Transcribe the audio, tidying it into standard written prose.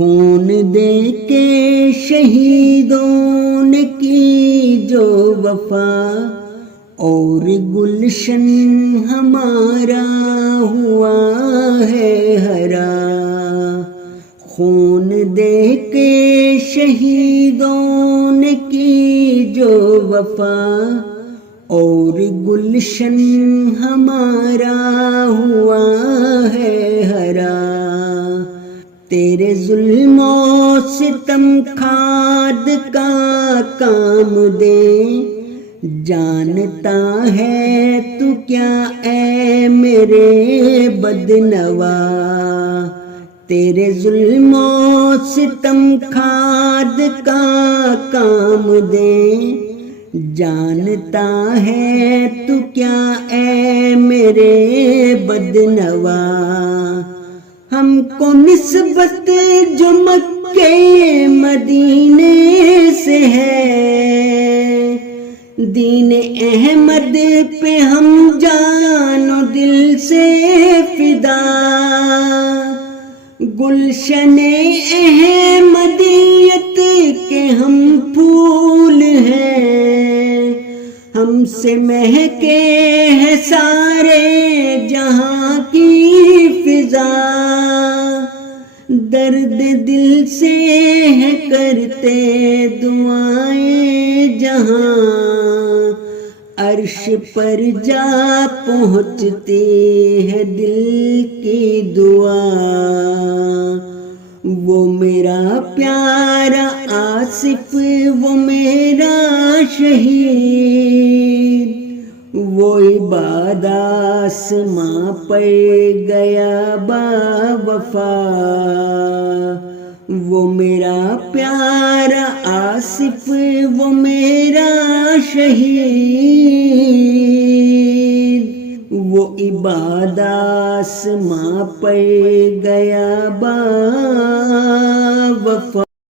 خون دے کے شہیدوں نے کی جو وفا، اور گلشن ہمارا ہوا ہے ہرا۔ خون دے کے شہیدوں نے کی جو وفا، اور گلشن ہمارا ہوا ہے ہرا۔ تیرے ظلم و ستم کھاد کا کام دے، جانتا ہے تو کیا اے میرے بدنوا۔ تیرے ظلم و ستم کھاد کا کام دے، جانتا ہے تو کیا اے میرے بدنوا۔ ہم کو نسبت جو مکے مدینے سے ہے، دین احمد پہ ہم جان و دل سے فدا۔ گلشن احمدیت کے ہم پھول ہیں، ہم سے مہکے ہے سارے جہاں کی فضا۔ درد دل سے ہے کرتے دعائیں جہاں، عرش پر جا پہنچتی ہے دل کی دعا۔ وہ میرا پیارا آصف، وہ میرا شہید، وہ عباد آسماں پر گیا با وفا۔ وہ میرا پیارا آصف، وہ میرا شہید، وہ عباد آسماں پر گیا با وفا۔